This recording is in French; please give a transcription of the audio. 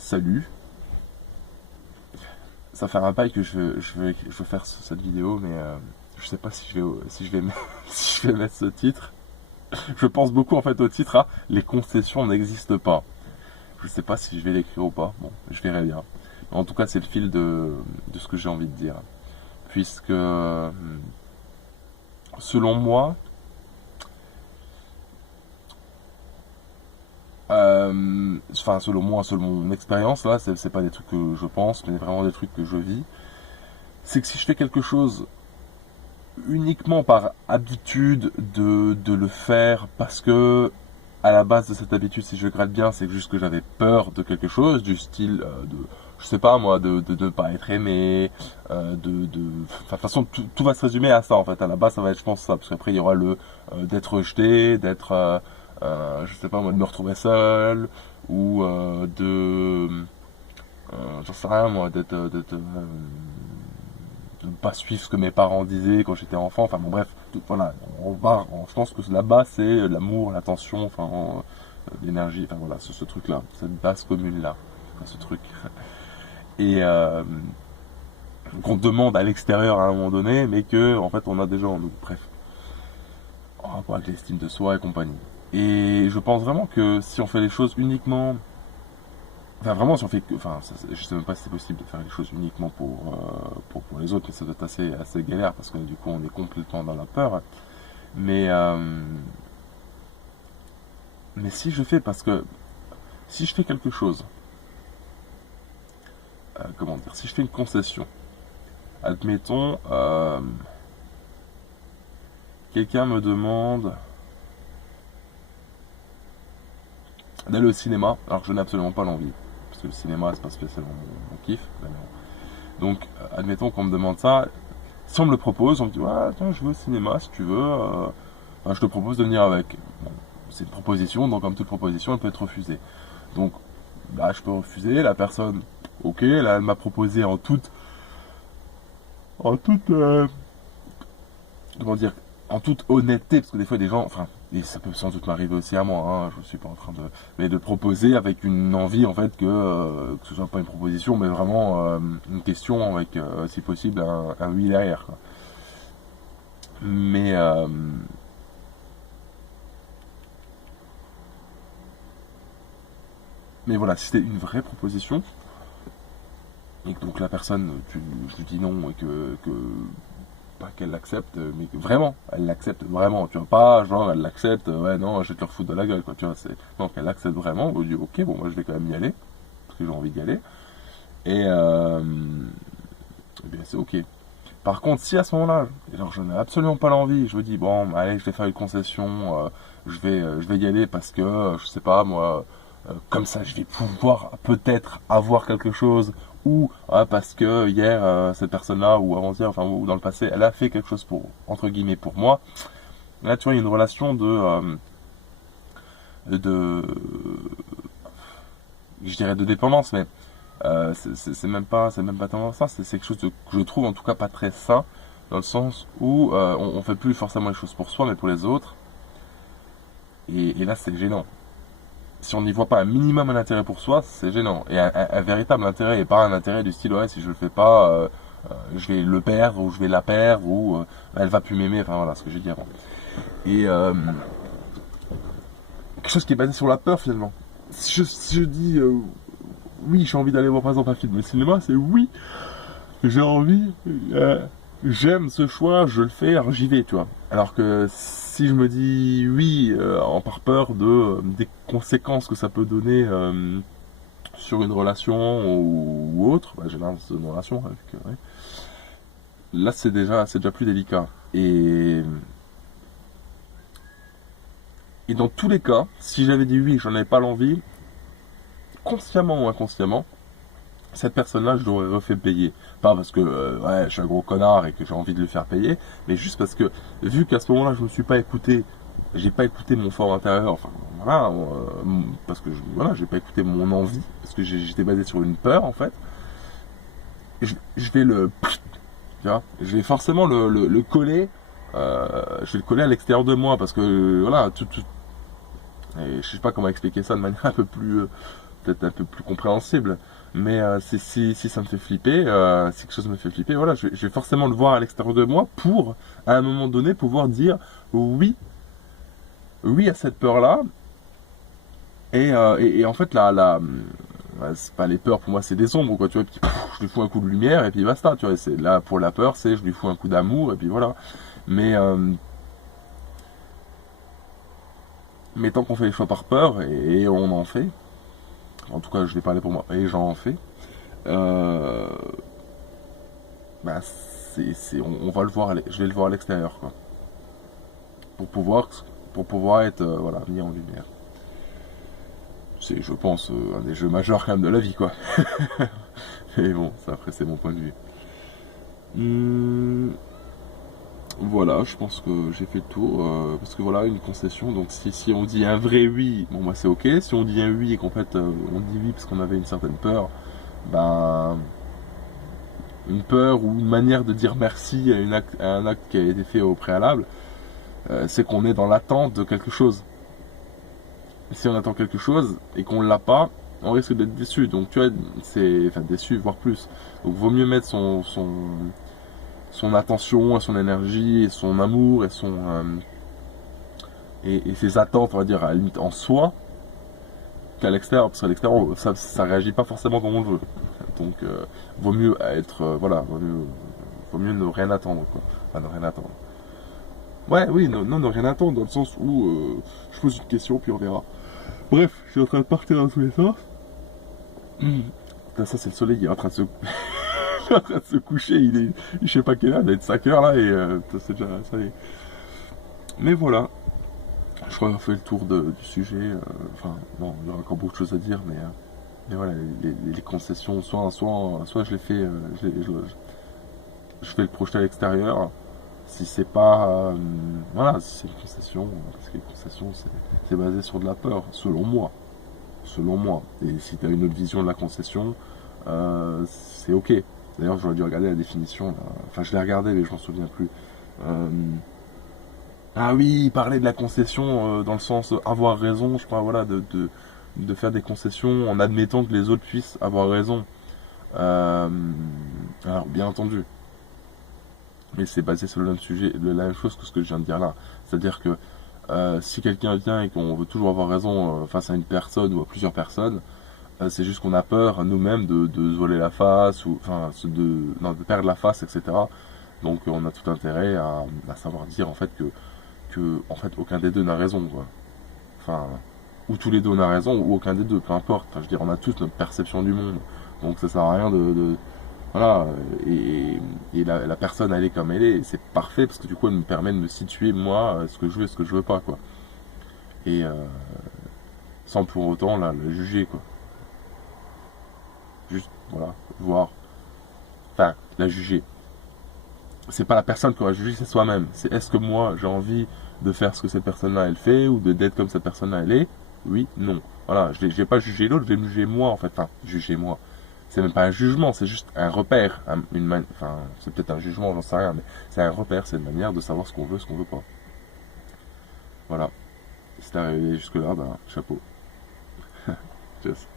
Salut, ça fait un bail que je veux faire cette vidéo, mais je sais pas si je vais, si je vais mettre ce titre. Je pense beaucoup en fait au titre à Les concessions n'existent pas. Je sais pas si je vais l'écrire ou pas, bon, je verrai bien. En tout cas, c'est le fil de ce que j'ai envie de dire. Puisque, selon moi, enfin, selon mon expérience, là, c'est pas des trucs que je pense, mais vraiment des trucs que je vis. C'est que si je fais quelque chose uniquement par habitude de le faire parce que à la base de cette habitude, si je regrette bien, c'est juste que j'avais peur de quelque chose, du style je sais pas moi, de ne pas être aimé, enfin, de toute façon, tout va se résumer à ça en fait. À la base, ça va être, je pense, ça, parce qu'après il y aura le d'être rejeté, d'être, je sais pas moi, de me retrouver seul, ou j'en sais rien moi, de ne pas suivre ce que mes parents disaient quand j'étais enfant. Enfin bon, bref, voilà, je pense que là-bas, c'est l'amour, l'attention, enfin, l'énergie, enfin voilà, ce truc-là, cette base commune-là, enfin, ce truc. Et qu'on demande à l'extérieur à un moment donné, mais que en fait on a déjà en nous. Bref, en rapport avec l'estime de soi et compagnie. Et je pense vraiment que si on fait les choses uniquement, enfin vraiment si on fait, enfin je sais même pas si c'est possible de faire les choses uniquement pour les autres, mais ça doit être assez galère parce que du coup on est complètement dans la peur. Mais mais si je fais parce que si je fais quelque chose, comment dire, si je fais une concession, admettons, quelqu'un me demande d'aller au cinéma, alors que je n'ai absolument pas l'envie, parce que le cinéma c'est pas spécialement mon kiff. Donc admettons qu'on me demande ça, si on me le propose, on me dit ouais tiens je vais au cinéma si tu veux, enfin, je te propose de venir avec. Bon, c'est une proposition, donc comme toute proposition elle peut être refusée. Donc bah, je peux refuser, la personne, ok, là elle m'a proposé en toute, comment dire, en toute honnêteté, parce que des fois des gens, enfin, et ça peut sans doute m'arriver aussi à moi, hein, je suis pas en train de, mais de proposer avec une envie en fait que ce soit pas une proposition, mais vraiment une question avec, si possible, un oui derrière. Quoi. Mais mais voilà, si c'était une vraie proposition et que donc la personne, je lui dis non et que pas qu'elle l'accepte, mais que vraiment, elle l'accepte vraiment, tu vois, pas genre elle l'accepte, ouais non, je vais te le refoutre de la gueule, quoi, tu vois, c'est, non, qu'elle l'accepte vraiment, on lui dit ok, bon, moi je vais quand même y aller, parce que j'ai envie d'y aller, et, eh bien c'est ok. Par contre, si à ce moment-là, genre je n'ai absolument pas l'envie, je me dis bon, allez, je vais faire une concession, je vais y aller parce que, je sais pas moi, comme ça je vais pouvoir peut-être avoir quelque chose, ou parce que hier cette personne-là ou avant-hier, enfin ou dans le passé, elle a fait quelque chose pour entre guillemets pour moi. Là, tu vois, il y a une relation de je dirais de dépendance, mais c'est même pas tellement ça. C'est quelque chose que je trouve en tout cas pas très sain, dans le sens où on fait plus forcément les choses pour soi, mais pour les autres. Et là, c'est gênant. Si on n'y voit pas un minimum un intérêt pour soi, c'est gênant. Et un véritable intérêt, et pas un intérêt du style, ouais, si je le fais pas, je vais le perdre, ou je vais la perdre, ou elle va plus m'aimer, enfin voilà ce que j'ai dit avant. Et quelque chose qui est basé sur la peur finalement. Si je dis oui, j'ai envie d'aller voir par exemple un film au cinéma, c'est oui, j'ai envie, j'aime ce choix, je le fais, alors j'y vais, tu vois. Alors que si je me dis oui, en par peur des conséquences que ça peut donner sur une relation ou autre, bah, j'ai l'inverse une relation avec, ouais. Là c'est déjà plus délicat. Et dans tous les cas, si j'avais dit oui, j'en avais pas l'envie, consciemment ou inconsciemment, cette personne-là, je l'aurais refait payer. Pas parce que ouais, je suis un gros connard et que j'ai envie de le faire payer, mais juste parce que, vu qu'à ce moment-là, je me suis pas écouté, j'ai pas écouté mon fort intérieur, enfin voilà, parce que voilà, j'ai pas écouté mon envie, parce que j'étais basé sur une peur en fait, je vais tu vois, je vais forcément le coller, je vais le coller à l'extérieur de moi, parce que voilà, et je sais pas comment expliquer ça de manière un peu plus peut-être un peu plus compréhensible. Mais si ça me fait flipper, si quelque chose me fait flipper, voilà, je vais forcément le voir à l'extérieur de moi pour, à un moment donné, pouvoir dire oui, oui à cette peur-là. Et en fait, c'est pas les peurs pour moi, c'est des ombres, quoi, tu vois. Puis, je lui fous un coup de lumière et puis basta, tu vois. C'est là pour la peur, c'est je lui fous un coup d'amour et puis voilà. Mais mais tant qu'on fait les choix par peur et on en fait, en tout cas, je vais parler pour moi et j'en fais. Euh, Bah, on va le voir, je vais le voir à l'extérieur, quoi, pour pouvoir, pour pouvoir être, voilà, mis en lumière. C'est, je pense, un des jeux majeurs quand même de la vie, quoi. Mais bon, ça après c'est mon point de vue. Hum, voilà, je pense que j'ai fait le tour, parce que voilà, une concession, donc si on dit un vrai oui, bon bah c'est ok. Si on dit un oui et qu'en fait on dit oui parce qu'on avait une certaine peur, ben une peur ou une manière de dire merci à un acte qui a été fait au préalable, c'est qu'on est dans l'attente de quelque chose. Si on attend quelque chose et qu'on l'a pas, on risque d'être déçu. Donc tu vois, c'est, enfin déçu voire plus. Donc vaut mieux mettre son attention, son énergie, et son amour et ses attentes, on va dire à la limite en soi, qu'à l'extérieur, parce qu'à l'extérieur ça réagit pas forcément comme on le veut. Donc vaut mieux être, voilà, vaut mieux ne rien attendre, quoi. Enfin, ne rien attendre. Ouais, oui, non, ne rien attendre, dans le sens où je pose une question, puis on verra. Bref, je suis en train de partir dans tous les sens. Putain, ça, c'est le soleil, il est en train de se, il est en train de se coucher, je sais pas quelle heure, il doit être 5 heures là, et c'est déjà, ça y est. Mais voilà, je crois qu'on a fait le tour du sujet. Enfin, non, il y aura encore beaucoup de choses à dire, mais voilà, les concessions, soit je les fais, je fais le projet à l'extérieur. Si c'est pas, voilà, si c'est une concession, parce que les concessions, c'est basé sur de la peur, selon moi. Selon moi. Et si tu as une autre vision de la concession, c'est ok. D'ailleurs, j'aurais dû regarder la définition. Là. Enfin, je l'ai regardé, mais je m'en souviens plus. Euh, ah oui, il parlait de la concession dans le sens avoir raison, je crois, voilà, de faire des concessions en admettant que les autres puissent avoir raison. Euh, alors, bien entendu, mais c'est basé sur le même sujet, la même chose que ce que je viens de dire là. C'est-à-dire que si quelqu'un vient et qu'on veut toujours avoir raison face à une personne ou à plusieurs personnes, c'est juste qu'on a peur nous-mêmes de se voiler la face ou enfin non, de perdre la face, etc. Donc on a tout intérêt à savoir dire en fait que en fait aucun des deux n'a raison, quoi. Enfin, ou tous les deux on a raison ou aucun des deux, peu importe. Enfin, je veux dire, on a tous notre perception du monde, donc ça sert à rien voilà, et la personne elle est comme elle est, et c'est parfait parce que du coup elle me permet de me situer moi ce que je veux et ce que je veux pas, quoi. Et sans pour autant la juger, quoi. Juste voilà, voir, enfin la juger. C'est pas la personne qu'on va juger, c'est soi-même. C'est est-ce que moi j'ai envie de faire ce que cette personne-là elle fait ou d'être comme cette personne-là elle est? Oui, non. Voilà, je vais pas juger l'autre, je vais me juger moi en fait. Enfin, juger moi. C'est même pas un jugement, c'est juste un repère. Enfin, c'est peut-être un jugement, j'en sais rien, mais c'est un repère, c'est une manière de savoir ce qu'on veut, ce qu'on veut pas. Voilà. Si t'es arrivé jusque-là, ben, chapeau. Cheers.